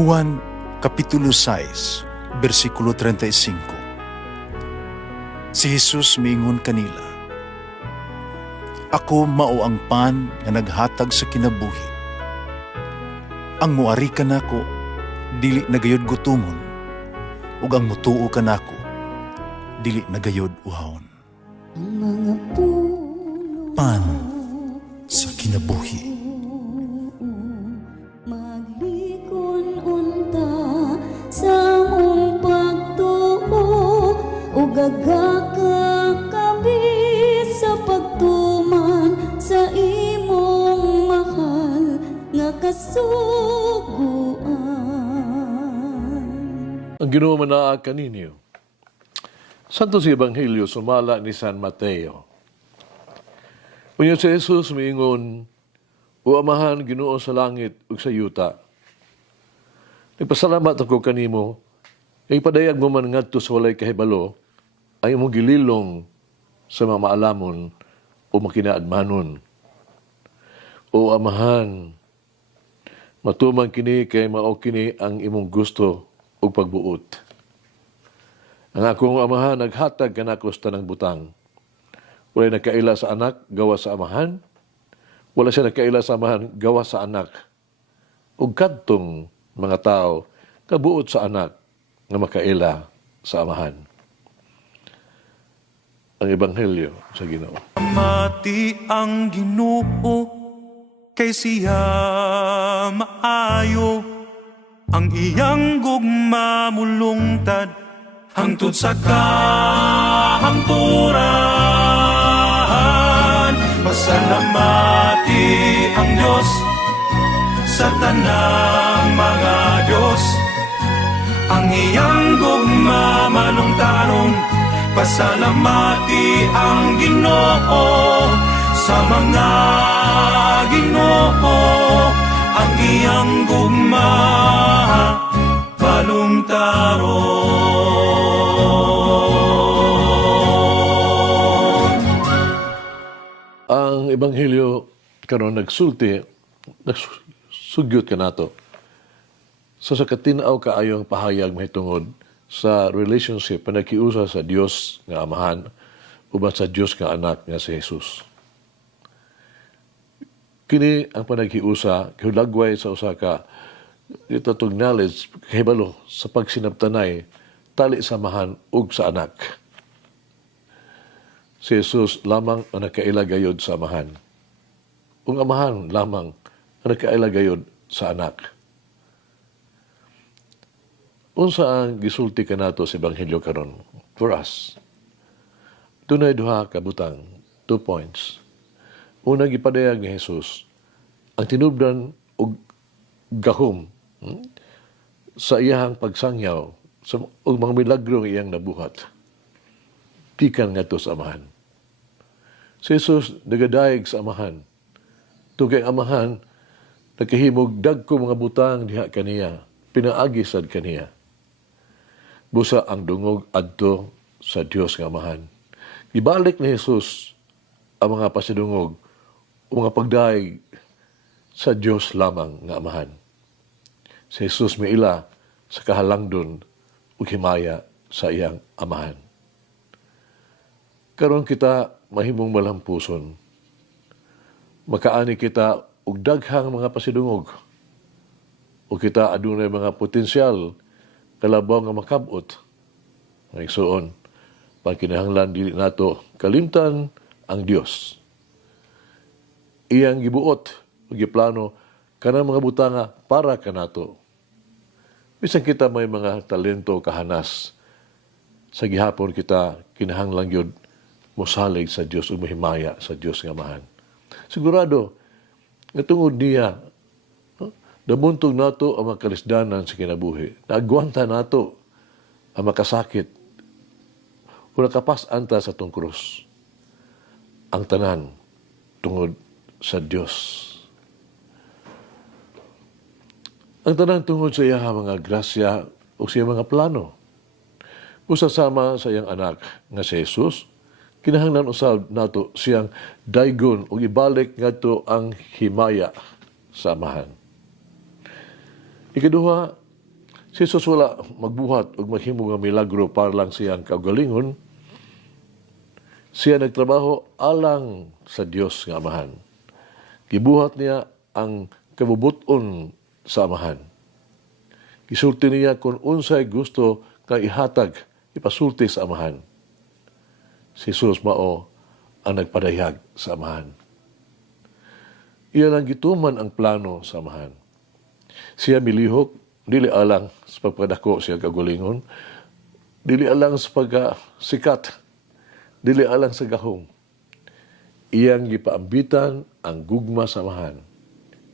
Juan Kapitulo 6, versikulo 35. Si Jesus miingon kanila, "Ako mao ang pan nga naghatag sa kinabuhi. Ang muari kanako dili nagayod gutomon, ug ang mutuo kanako dili nagayod uhawon." Pan sa kinabuhi. Maglikon unta sa mong pagtuo ug gagaka kami sa pagtuman sa imong mahal nga kasuguan. Ang Ginoo manaa kaninyo. Santo si Ebanghelyo sumala ni San Mateo. Unyo si Jesus miingon, "O Amahan, Ginoo sa langit ug sa yuta. Nagpasalamat ako kanimo, kay padayag mo man ngadto sa walay kahibalo, ay imong gililong sa mga maalamon o makinaadmanon. O Amahan, matuman kini kay mao kini ang imong gusto ug pagbuot. Ang akong Amahan naghatag kanako sa tanang butang. Walay nagkaila sa anak gawa sa Amahan, wala siya nagkaila sa Amahan gawa sa anak. Ug kadtong mga tao kabuot sa anak nga makaila sa Amahan." Ang Ebanghelyo sa Ginoo. Mati ang Ginoo kay siya maayo, ang iyang gugma mulungtad hangtod sa kahangturan. Pasalamati ang Diyos sa tanang mga Diyos, ang iyang gugma malungtaron. Pasalamati ang Ginoo sa mga Ginoo, ang iyang gugma malungtaron. Ang Ebanghelyo karon nagsugyot ka nato. Sa katinaw kaayo ang pahayag mahitungod sa relationship panakiusa sa Dios nga Amahan uban sa Dios nga anak nga si Jesus. Kini ang panaghiusa hulagway sa usa ka itatog knowledge kahibalo sa pagsinabtanay tali sa Amahan ug sa anak. Si Jesus lamang ang nakaila gayod sa Amahan. Ug Amahan lamang ang nakaila gayod sa anak. Unsa ang gisulti kanato sa Ebanghelyo karon for us? Dunay duha ka butang, 2 points. Una, gipadayag ni Jesus ang tinubdan og gahom sa iyang pagsangyaw ug mga milagro nga iyang nabuhat. Pikan ngadto sa Amahan. Si Jesus nagadayeg sa Amahan. Tugay Amahan nagkahimog dagko mga butang diha kaniya, pinaagi sad kaniya. Busa ang dungog adto sa Dios nga Amahan. Gibalik ni Jesus ang mga pasidungog o mga pagdaig sa Dios lamang nga Amahan. Si Jesus miila sa kahalangdon ug himaya sa iyang Amahan. Karon kita mahimong malampuson. Makaani kita og daghang mga pasidungog. O kita adunay mga potensyal kalabaw nga makabot. Nagsuon, pagkinahanglan dili nato kalimtan ang Dios. Iyang gibuot ug giplano kanang mga butanga para kanato. Bisan kita may mga talento kahanas, sa gihapon kita kinahanglan gyud mosalig sa Dios ug mahimaya sa Dios nga Amahan. Sigurado nga tungod niya nabuntog nato ang makalisdanan sa kinabuhi. Naagwanta nato ang makasakit kung nakapas-an ta sa tong krus. Ang tanan tungod sa Dios. Ang tanan tungod sa iya mga grasya o sa iya mga plano. Usasama sa iyang anak nga si Jesus, kinahanglan usab nato siyang daygon o ibalik ngadto ang himaya sa Amahan. Ikaduha, Si Jesus wala magbuhat o maghimo nga milagro para lang siyang kaugalingon. Siya nagtrabaho alang sa Dios nga Amahan. Gibuhat niya ang kabubuton sa Amahan. Gisulti niya kung unsay gusto nga ihatag, ipasulti sa Amahan. Si Jesus mao ang nagpadayag sa Amahan. Iyan ang gituman ang plano sa Amahan. Siya milihok, dili alang sa pagpadako siya kagulingon, dili alang sa pagsikat, dili alang sa gahong. Iyang gipaambitan ang gugma sa Amahan.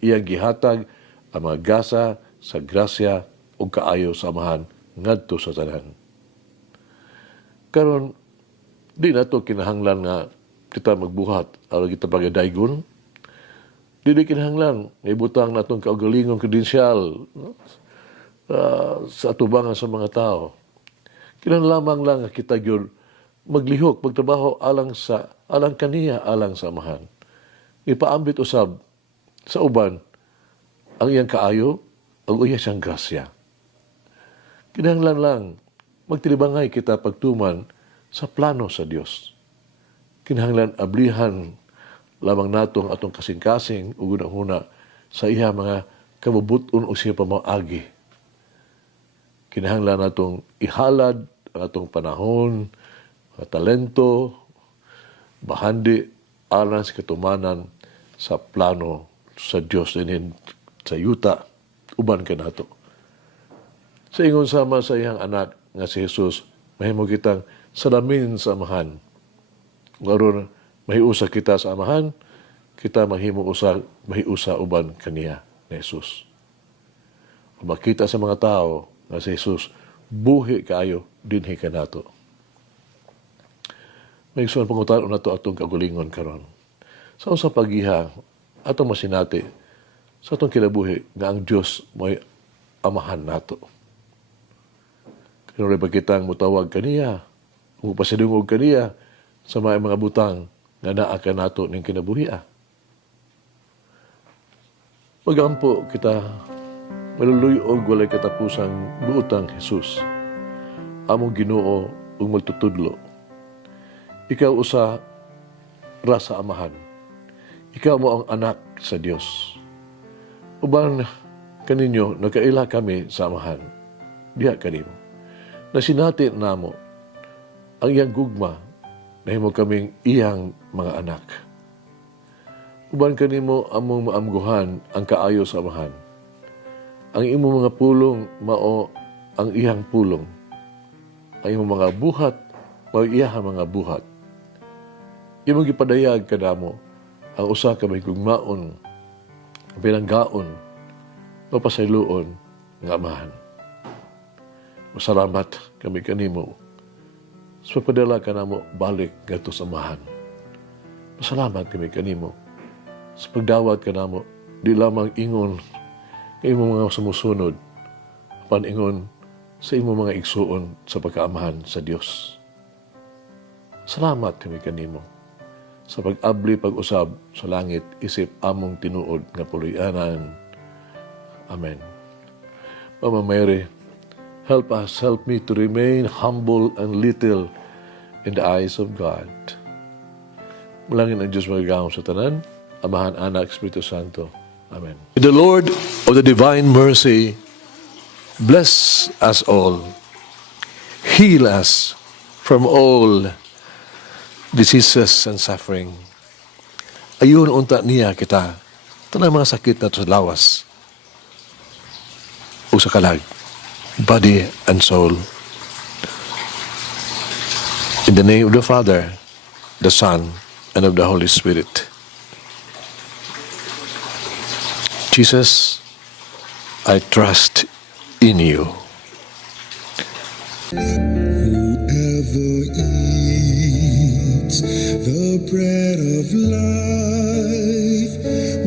Iyang gihatag ang mga gasa sa grasya o kaayo sa Amahan ngadto sa tanan. Karon di na to kinahanglan nga kita magbuhat aron kita pagadaygon. Dili kinahanglan ibutang natong kaugalingong kredensyal, no? Sa atubangan sa mga tao. Kinahanglan lamang lang nga kita gyud maglihok, magtrabaho alang kaniya, alang sa Amahan. Ipaambit usab sa uban ang iyang kaayo, ang iyang siyang grasya. Kinahanglan lang magtilibangay kita pagtuman sa plano sa Dios. Kinahanglan ablihan lamang nato ang atong kasing-kasing ug unang-una sa iya mga kabubuton o siya pamaagi. Kinahanglan natong ihalad ang atong panahon, talento, bahandi alang sa katumanan sa plano sa Dios din sa yuta uban ka nato. Sa ingon sama sa iyang anak nga si Jesus, mahimo kitang salamin sa Amahan. Ngaron mahiusa kita sa Amahan, kita mahiusa uban kaniya ni Jesus. Kung makita sa mga tao nga si Jesus, buhi kaayo dinhi ka nato. May gusto pangutan na to atong kagulingon karon. Sa usa pagiha, atong masinati, sa atong kinabuhi, nga ang Diyos may Amahan nato. Kaya rin pagkitang mutawag kaniya, kung pasidungog kaniya, sa mga butang nga naa ka nato ng kinabuhi. Magampo kita, maluluyog walay katapusang buutang Jesus. Among Ginoo ug magtutudlo. Ikaw usa ra sa Amahan. Ikaw mo ang anak sa Dios. Uban kaninyo nagkaila kami sa Amahan. Diha kanimo. Nasinati namo ang iyang gugma nahimo kaming iyang mga anak. Uban kanimo among maamguhan ang kaayo sa Amahan. Ang imong mga pulong mao ang iyang pulong. Ang imong mga buhat mao iyang mga buhat. Imong gipadayag kanamo ang usa ka may gugmaon, pinanggaon, mapasayloon nga Amahan. Masalamat kami kanimo sa pagpadala kanamo balik ngadto sa Amahan. Masalamat kami kanimo sa pagdawat kanamo di lamang ingon sa imong mga sumusunod, apan ingon sa imong mga igsuon sa pagkaamahan sa Dios. Salamat kami kanimo sa pag-abli pag-usab sa langit isip among tinuod nga puluyanan. Amen. Mama Mary, help me to remain humble and little in the eyes of God. Mulangin ang Diyos magagahom sa tanan, Amahan, Anak, Espiritu Santo. Amen. The Lord of the divine mercy bless us all, heal us from all diseases and suffering. Ayun unta niya kita, tanang mga sakit na sa lawas o sa kalag, body and soul. In the name of the Father, the Son, and of the Holy Spirit. Jesus, I trust in you. Whoever eats the bread of life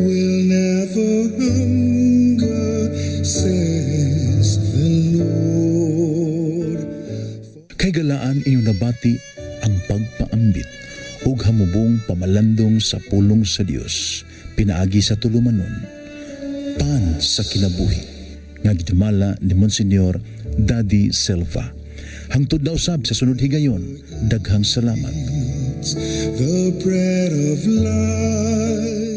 will never hunger, says the Lord. Kay galaan inyong nabati ang pagpaambit ug hamubong pamalandong sa pulong sa Dios, pinaagi sa tulumanon, pan sa kinabuhi. nga gidumala ni Monsignor Daddy Silva. Hangtod na usab sa sunod higayon, daghang salamat. The bread of life.